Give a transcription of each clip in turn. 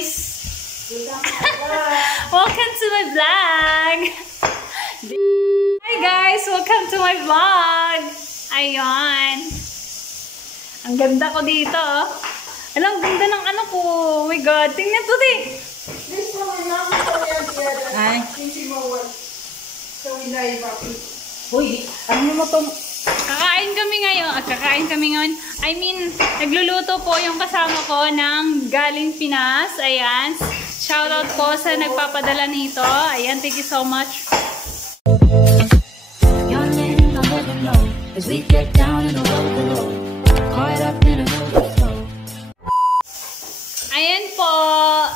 guys! Welcome to my vlog! Hi guys! Welcome to my vlog! Ayan! Ang ganda ko dito. Alam, ganda ng ano ko. Oh my God! Tingnan to di! Ay! Uy! Ano mo itong... Kakain kami ngayon. I mean, nagluluto po yung kasama ko ng galing Pinas. Ayan. Shoutout po sa nagpapadala nito. Ayan, thank you so much. Ayan po.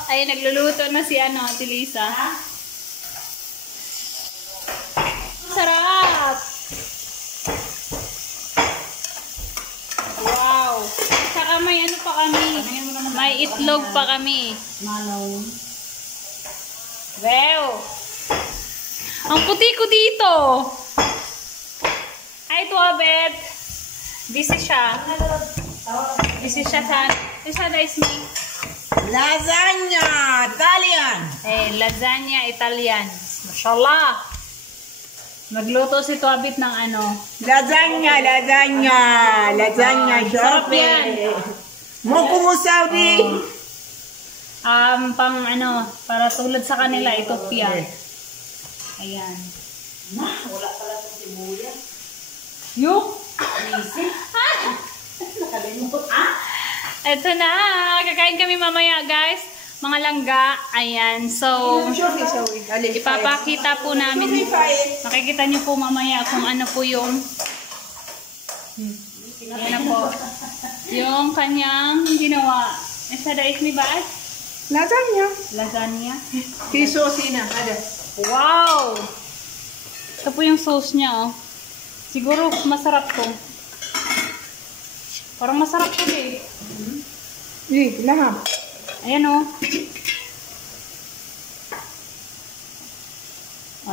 Ayan, nagluluto na si Ate Lisa. Sarap! Wow! Saka may ano pa kami. May itlog pa kami. Wow! Ang puti ko dito. Ay, ito abet. Busy siya. Busy siya sa... Lasagna Italian. Lasagna Italian. Mashallah. Magluto si Tuabit ng ano? Lasagna. Sarap yan. Mo kumusaw di? Pang ano, para tulad sa kanila, Ethiopia. Ayan. Wala pala itong sibuyas. Yung? Isip. Nakalimut. Ito na. Kakain kami mamaya, guys. Mga langga. Ayan. So, ipapakita po namin. Makikita niyo po mamaya kung ano po yung yan na po. Yung kanyang ginawa. Esa da ismi ba? Lasagna. Piso sina. Ada. Wow! Ito po yung sauce niya, oh. Siguro masarap to. Parang masarap to, eh. Laham. Ayan, oh.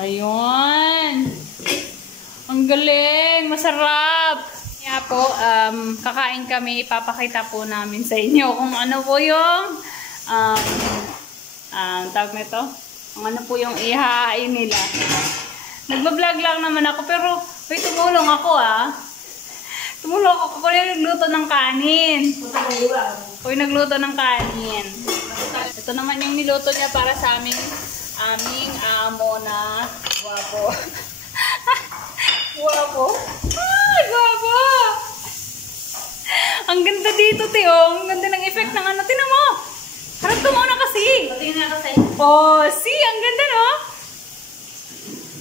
Ayun. Ang galing. Masarap. Kaya po, kakain kami. Ipapakita po namin sa inyo kung ano po yung tawag nito. Kung ano po yung ihahain nila. Nagbablog lang naman ako. Pero, uy, tumulong ako, Tumulong ako kung nagluto ng kanin. Uy, nagluto ng kanin. Ito naman yung niluto niya para sa aming amo na guwapo. Guwapo. Guwapo. Ang ganda dito, Teo. Ang ganda ng effect ng ano. Tinan mo. Harap ka muna kasi. Patingin nga kasi. Oh, see? Ang ganda, no?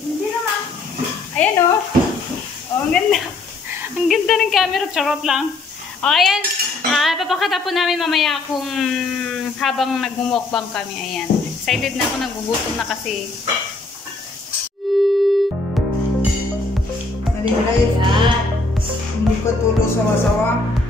Hindi naman. Ayan, no? Oh, ang ganda. Ang ganda ng camera. Charot lang. O, ayan. Papakita po namin mamaya kung habang nag-mukbang kami. Ayan. Excited na ako. Nagugutom na kasi. Ayan. Hindi ko tulo sawa-sawa.